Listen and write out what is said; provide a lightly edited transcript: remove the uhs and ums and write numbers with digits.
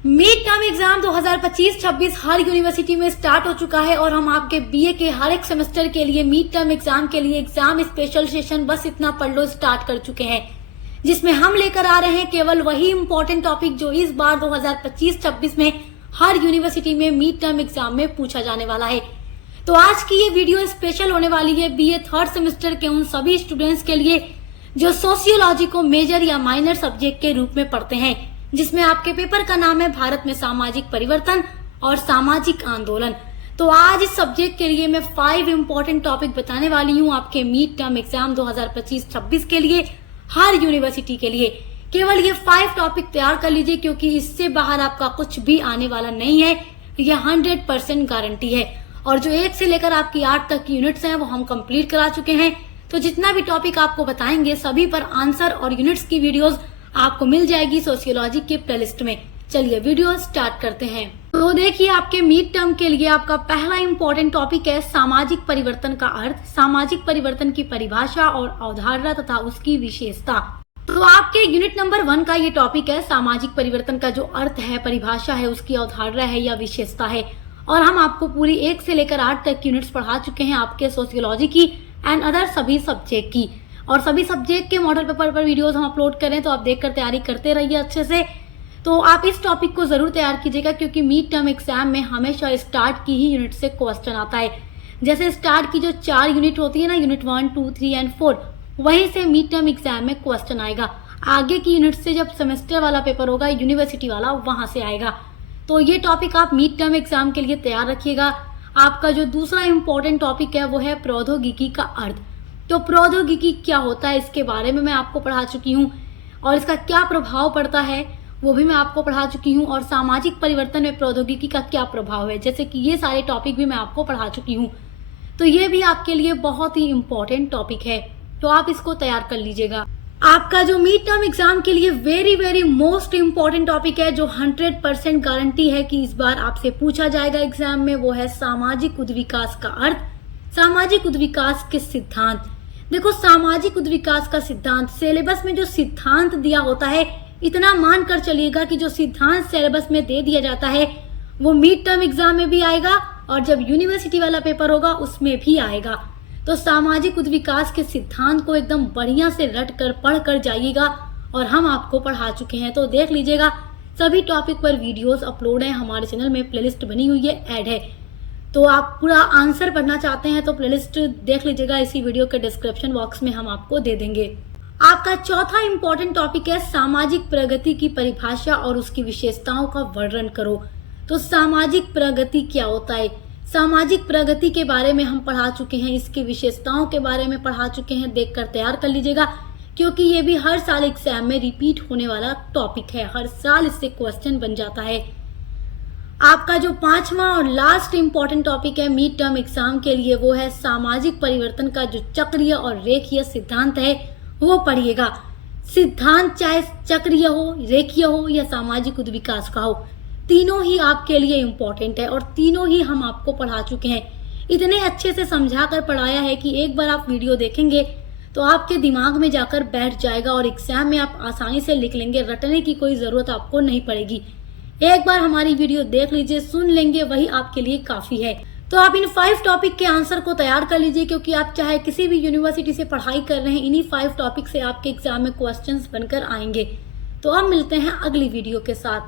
Mid term exam 2025-26 हर university में start हो चुका है और हम आपके बीए के हर एक सेमेस्टर के लिए मिड टर्म एग्जाम के लिए एग्जाम स्पेशल सेशन बस इतना पढ़ लो स्टार्ट कर चुके हैं, जिसमें हम लेकर आ रहे हैं केवल वही इंपॉर्टेंट टॉपिक जो इस बार 2025-26 में हर यूनिवर्सिटी में मिड टर्म एग्जाम में पूछा जाने वाला है। तो आज की ये वीडियो स्पेशल होने वाली है बीए थर्ड सेमेस्टर के उन सभी स्टूडेंट्स के लिए जो सोशियोलॉजी को मेजर या माइनर सब्जेक्ट के रूप में पढ़ते हैं, जिसमें आपके पेपर का नाम है भारत में सामाजिक परिवर्तन और सामाजिक आंदोलन। तो आज इस सब्जेक्ट के लिए मैं 5 इम्पोर्टेंट टॉपिक बताने वाली हूँ आपके मिड टर्म एग्जाम 2025-26 के लिए हर यूनिवर्सिटी के लिए। केवल ये 5 टॉपिक तैयार कर लीजिए, क्योंकि इससे बाहर आपका कुछ भी आने वाला नहीं है, यह 100% गारंटी है। और जो 1 से लेकर आपकी 8 तक की यूनिट्स हैं वो हम कंप्लीट करा चुके हैं। तो जितना भी टॉपिक आपको बताएंगे सभी पर आंसर और यूनिट्स की वीडियोस आपको मिल जाएगी सोशियोलॉजी के प्लेलिस्ट में। चलिए वीडियो स्टार्ट करते हैं। तो देखिए, आपके मिड टर्म के लिए आपका पहला इंपॉर्टेंट टॉपिक है सामाजिक परिवर्तन का अर्थ, सामाजिक परिवर्तन की परिभाषा और अवधारणा तथा उसकी विशेषता। तो आपके यूनिट नंबर 1 का ये टॉपिक है सामाजिक परिवर्तन का जो अर्थ है, परिभाषा है, उसकी अवधारणा है या विशेषता है। और हम आपको पूरी 1 से लेकर 8 तक की यूनिट्स पढ़ा चुके हैं आपके सोशियोलॉजी की एंड अदर सभी सब्जेक्ट की। और सभी सब्जेक्ट के मॉडल पेपर पर वीडियोस हम अपलोड करें, तो आप देखकर तैयारी करते रहिए अच्छे से। तो आप इस टॉपिक को जरूर तैयार कीजिएगा, क्योंकि मिड टर्म एग्जाम में हमेशा स्टार्ट की ही यूनिट से क्वेश्चन आता है। जैसे स्टार्ट की जो 4 यूनिट होती है ना, यूनिट 1, 2, 3 एंड 4, वहीं से मिड टर्म एग्जाम में क्वेश्चन आएगा। आगे की यूनिट से जब सेमेस्टर वाला पेपर होगा यूनिवर्सिटी वाला, वहां से आएगा। तो ये टॉपिक आप मिड टर्म एग्जाम के लिए तैयार रखिएगा। आपका जो दूसरा इंपॉर्टेंट टॉपिक है वो है प्रौद्योगिकी का अर्थ। तो प्रौद्योगिकी क्या होता है इसके बारे में मैं आपको पढ़ा चुकी हूँ, और इसका क्या प्रभाव पड़ता है वो भी मैं आपको पढ़ा चुकी हूँ। और सामाजिक परिवर्तन में प्रौद्योगिकी का क्या प्रभाव है, जैसे कि ये सारे टॉपिक भी मैं आपको पढ़ा चुकी हूँ। तो ये भी आपके लिए बहुत ही इम्पोर्टेंट टॉपिक है, तो आप इसको तैयार कर लीजिएगा। आपका जो मिड टर्म एग्जाम के लिए वेरी मोस्ट इम्पोर्टेंट टॉपिक है, जो 100% गारंटी है कि इस बार आपसे पूछा जाएगा एग्जाम में, वो है सामाजिक उद्विकास का अर्थ, सामाजिक उद्विकास के सिद्धांत। देखो, सामाजिक उद्विकास का सिद्धांत सिलेबस में जो सिद्धांत दिया होता है, इतना मान कर चलिएगा कि जो सिद्धांत सिलेबस में दे दिया जाता है वो मिड टर्म एग्जाम में भी आएगा और जब यूनिवर्सिटी वाला पेपर होगा उसमें भी आएगा। तो सामाजिक उद्विकास के सिद्धांत को एकदम बढ़िया से रट कर पढ़ कर जाइएगा, और हम आपको पढ़ा चुके हैं। तो देख लीजिएगा, सभी टॉपिक पर वीडियोस अपलोड है, हमारे चैनल में प्लेलिस्ट बनी हुई है, ऐड है। तो आप पूरा आंसर पढ़ना चाहते हैं तो प्लेलिस्ट देख लीजिएगा, इसी वीडियो के डिस्क्रिप्शन बॉक्स में हम आपको दे देंगे। आपका चौथा इंपॉर्टेंट टॉपिक है सामाजिक प्रगति की परिभाषा और उसकी विशेषताओं का वर्णन करो। तो सामाजिक प्रगति क्या होता है, सामाजिक प्रगति के बारे में हम पढ़ा चुके हैं, इसकी विशेषताओं के बारे में पढ़ा चुके हैं, देखकर तैयार कर लीजिएगा, क्योंकि ये भी हर साल एग्जाम में रिपीट होने वाला टॉपिक है, हर साल इससे क्वेश्चन बन जाता है। आपका जो 5वां और लास्ट इंपॉर्टेंट टॉपिक है मिड टर्म एग्जाम के लिए, वो है सामाजिक परिवर्तन का जो चक्रीय और रेखीय सिद्धांत है वो पढ़िएगा। सिद्धांत चाहे चक्रीय हो, रेखीय हो या सामाजिक उद्विकास का हो, तीनों ही आपके लिए इम्पोर्टेंट है और तीनों ही हम आपको पढ़ा चुके हैं। इतने अच्छे से समझा कर पढ़ाया है कि एक बार आप वीडियो देखेंगे तो आपके दिमाग में जाकर बैठ जाएगा और एग्जाम में आप आसानी से लिख लेंगे, रटने की कोई जरूरत आपको नहीं पड़ेगी। एक बार हमारी वीडियो देख लीजिए, सुन लेंगे, वही आपके लिए काफी है। तो आप इन 5 टॉपिक के आंसर को तैयार कर लीजिए, क्योंकि आप चाहे किसी भी यूनिवर्सिटी से पढ़ाई कर रहे हैं, इन्हीं 5 टॉपिक से आपके एग्जाम में क्वेश्चंस बनकर आएंगे। तो अब मिलते हैं अगली वीडियो के साथ।